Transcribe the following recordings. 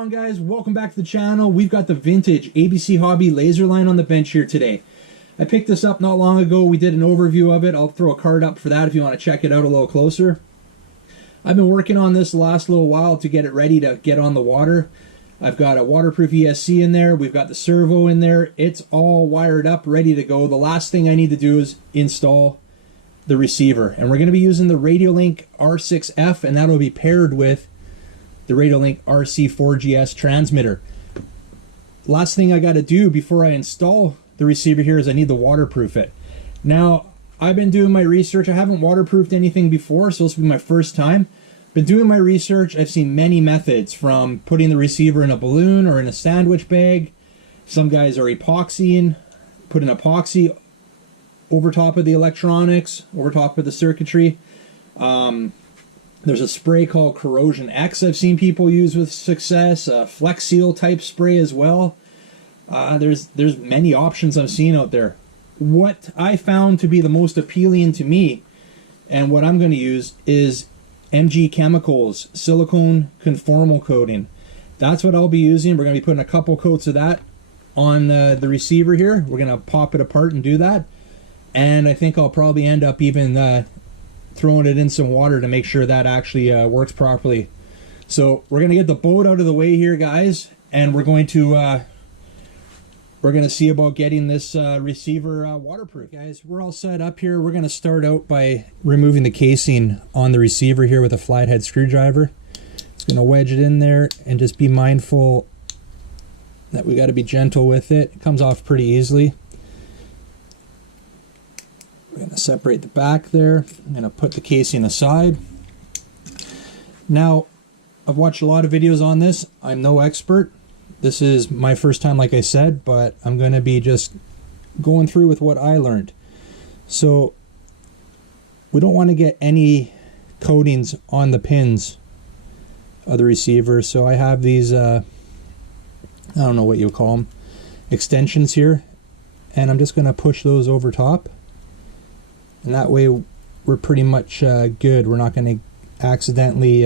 on, guys? Welcome back to the channel. We've got the vintage ABC Hobby Laserline on the bench here today. I picked this up not long ago. We did an overview of it. I'll throw a card up for that if you want to check it out a little closer. I've been working on this the last little while to get it ready to get on the water. I've got a waterproof ESC in there. We've got the servo in there. It's all wired up, ready to go. The last thing I need to do is install the receiver. And we're going to be using the Radiolink R6F, and that'll be paired with the Radiolink RC4GS transmitter. Last thing I got to do before I install the receiver here is I need to waterproof it. Now, I've been doing my research. I haven't waterproofed anything before, so this will be my first time. Been doing my research. I've seen many methods, from putting the receiver in a balloon or in a sandwich bag. Some guys are epoxying, putting epoxy over top of the electronics, over top of the circuitry. There's a spray called Corrosion X I've seen people use with success, a Flex Seal type spray as well. There's many options I've seen out there. What I found to be the most appealing to me, and what I'm going to use, is MG Chemicals Silicone Conformal Coating. That's what I'll be using. We're going to be putting a couple coats of that on the receiver here. We're going to pop it apart and do that. And I think I'll probably end up even throwing it in some water to make sure that actually works properly. So we're going to get the boat out of the way here, guys, and we're going to see about getting this receiver waterproof. Guys, we're all set up here. We're going to start out by removing the casing on the receiver here with a flathead screwdriver. It's going to wedge it in there, and just be mindful that we got to be gentle with it. It comes off pretty easily. We're going to separate the back there. I'm going to put the casing aside. Now, I've watched a lot of videos on this. I'm no expert. This is my first time, like I said, but I'm going to be just going through with what I learned. So, we don't want to get any coatings on the pins of the receiver. So I have these, I don't know what you would call them, extensions here. And I'm just going to push those over top. And that way we're pretty much good. We're not going to accidentally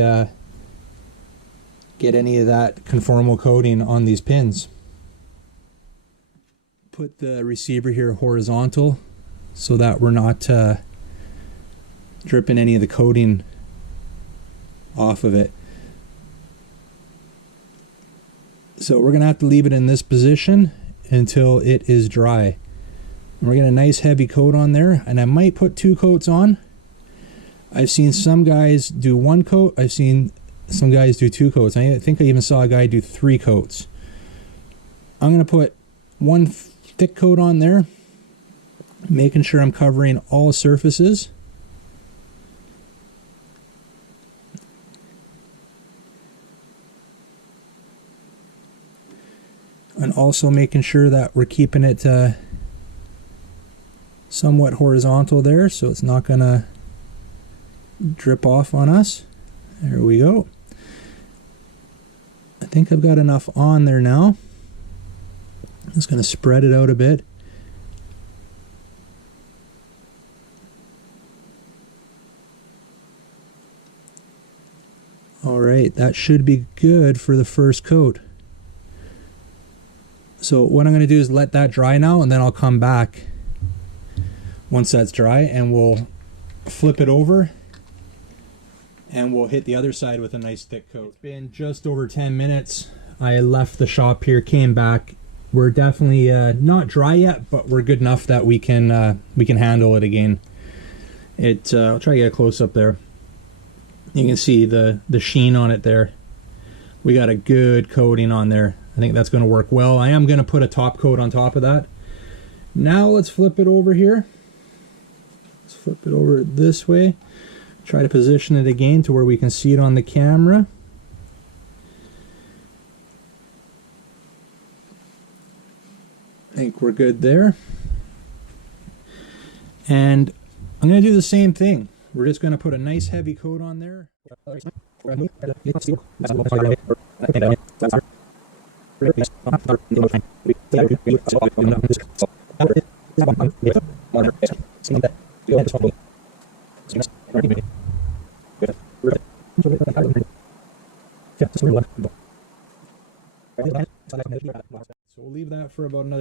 get any of that conformal coating on these pins. Put the receiver here horizontal so that we're not dripping any of the coating off of it. So we're going to have to leave it in this position until it is dry. And we're getting a nice heavy coat on there, and I might put 2 coats on. I've seen some guys do 1 coat. I've seen some guys do 2 coats. I think I even saw a guy do 3 coats. I'm going to put 1 thick coat on there, making sure I'm covering all surfaces. And also making sure that we're keeping it somewhat horizontal there, so it's not going to drip off on us. There we go. I think I've got enough on there now. I'm just going to spread it out a bit. Alright, that should be good for the first coat. So what I'm going to do is let that dry now, and then I'll come back once that's dry, and we'll flip it over and we'll hit the other side with a nice thick coat. It's been just over 10 minutes. I left the shop here, came back. We're definitely not dry yet, but we're good enough that we can handle it again. I'll try to get a close up there. You can see the sheen on it there. We got a good coating on there. I think that's going to work well. I am going to put a top coat on top of that. Now let's flip it over here. Let's flip it over this way. Try to position it again to where we can see it on the camera. I think we're good there. And I'm going to do the same thing. We're just going to put a nice heavy coat on there.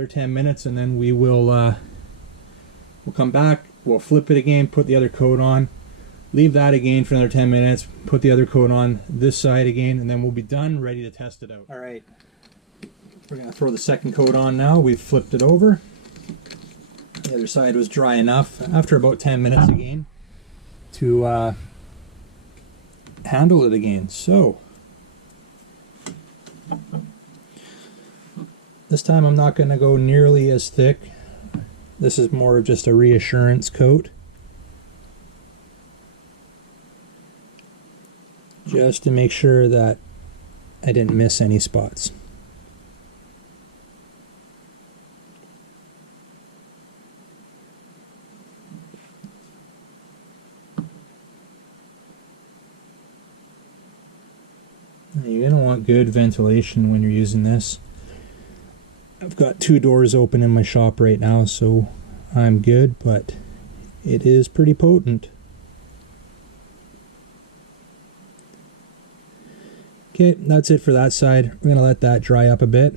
another 10 minutes, and then we'll come back, we'll flip it again, put the other coat on, leave that again for another 10 minutes, put the other coat on this side again, and then we'll be done, ready to test it out. All right, we're gonna throw the second coat on now. We've flipped it over. The other side was dry enough after about 10 minutes again to handle it again. So this time I'm not going to go nearly as thick. This is more of just a reassurance coat, just to make sure that I didn't miss any spots. You're going to want good ventilation when you're using this. I've got 2 doors open in my shop right now, so I'm good, but it is pretty potent. Okay, that's it for that side. We're going to let that dry up a bit.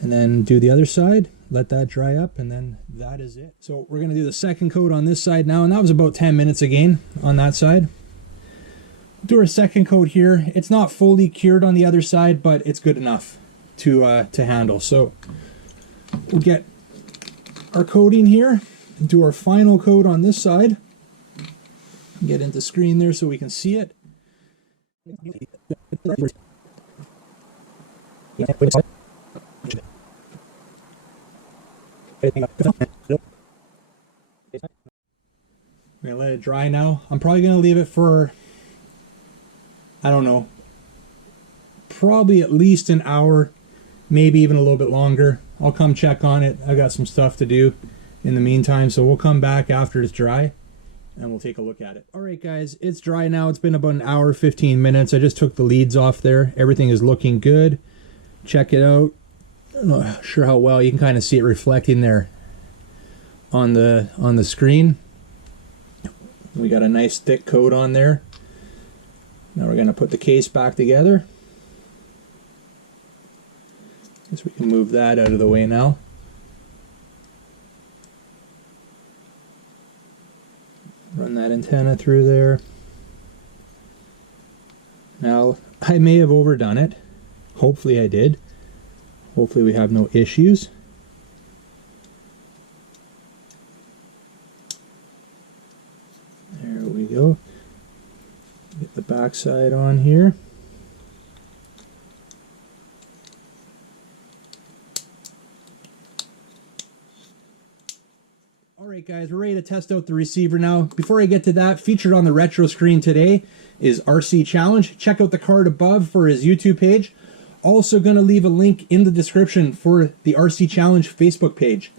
And then do the other side, let that dry up, and then that is it. So we're going to do the second coat on this side now, and that was about 10 minutes again on that side. Do our second coat here. It's not fully cured on the other side, but it's good enough to handle. So we'll get our coating here, do our final coat on this side, get into screen there so we can see it. We're gonna let it dry now. I'm probably gonna leave it for, I don't know, probably at least an hour, maybe even a little bit longer. I'll come check on it. I got some stuff to do in the meantime, so we'll come back after it's dry and we'll take a look at it. All right, guys, it's dry now. It's been about an hour, 15 minutes. I just took the leads off there. Everything is looking good. Check it out. I'm not sure how well you can kind of see it reflecting there on the screen. We got a nice thick coat on there. Now we're going to put the case back together. Guess we can move that out of the way now. Run that antenna through there. Now, I may have overdone it. Hopefully I did. Hopefully we have no issues. There we go. Get the back side on here. Alright guys, we're ready to test out the receiver now. Before I get to that, featured on the retro screen today is RC Challenge. Check out the card above for his YouTube page. Also going to leave a link in the description for the RC Challenge Facebook page.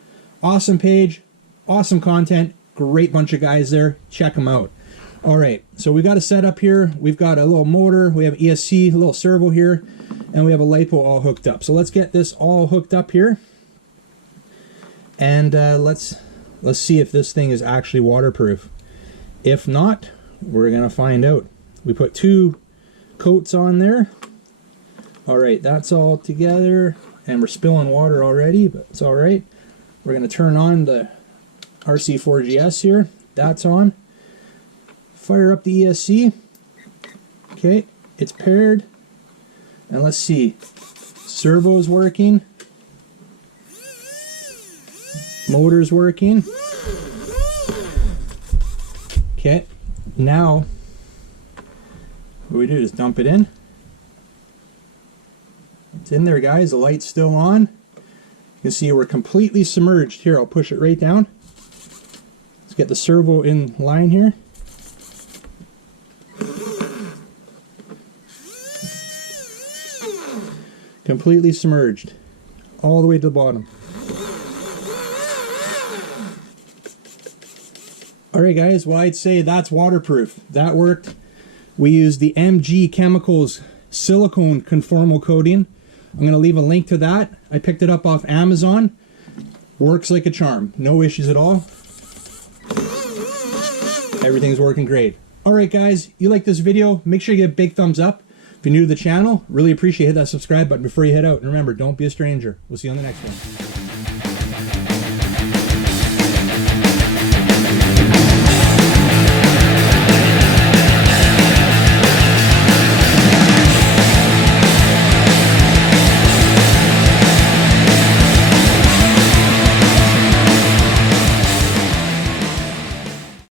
Awesome page, awesome content, great bunch of guys there. Check them out. Alright, so we got a setup here. We've got a little motor, we have ESC, a little servo here, and we have a LiPo all hooked up. So let's get this all hooked up here. And let's see if this thing is actually waterproof. If not, we're gonna find out. We put 2 coats on there. Alright, that's all together, and we're spilling water already, but it's alright. We're gonna turn on the RC4GS here. That's on. Fire up the ESC. Okay, it's paired. And let's see. Servo's working. Motor's working. Okay, now what we do is dump it in. It's in there, guys. The light's still on. You can see we're completely submerged. Here, I'll push it right down. Let's get the servo in line here. Completely submerged. All the way to the bottom. Alright guys, well I'd say that's waterproof. That worked. We used the MG Chemicals Silicone Conformal Coating. I'm going to leave a link to that. I picked it up off Amazon. Works like a charm. No issues at all. Everything's working great. Alright guys, you like this video? Make sure you give a big thumbs up. If you're new to the channel, really appreciate it. Hit that subscribe button before you head out. And remember, don't be a stranger. We'll see you on the next one.